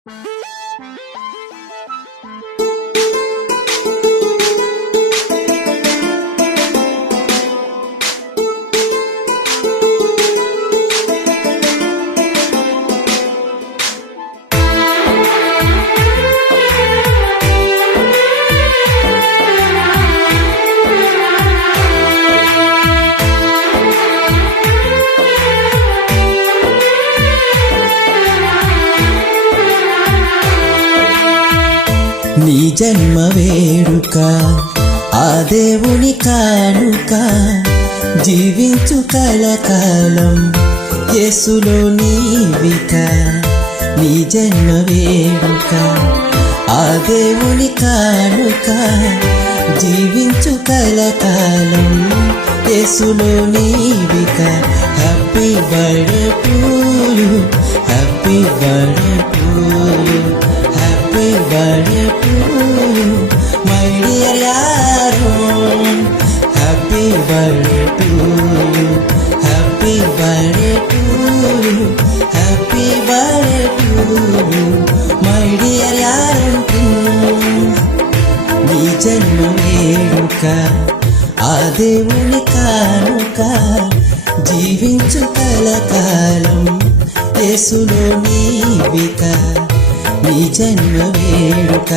నీ జన్మ వేడుక ఆ దేవుని కానుక, జీవించు కలకాలం యేసులో నీవిక. నీ జన్మ వేడుక ఆ దేవుని కానుక, జీవించు కలకాలం యేసులో నీవిక. Happy birthday to you, happy birthday to you, happy birthday to you my dear Aaron. Happy birthday to you, happy birthday to you, happy birthday to you my dear Aaron. నీ జన్మ వేడుక ఆ దేవుని కానుక, జీవించు కలకాలం యేసులో నీవిక. నీ జన్మ వేడుక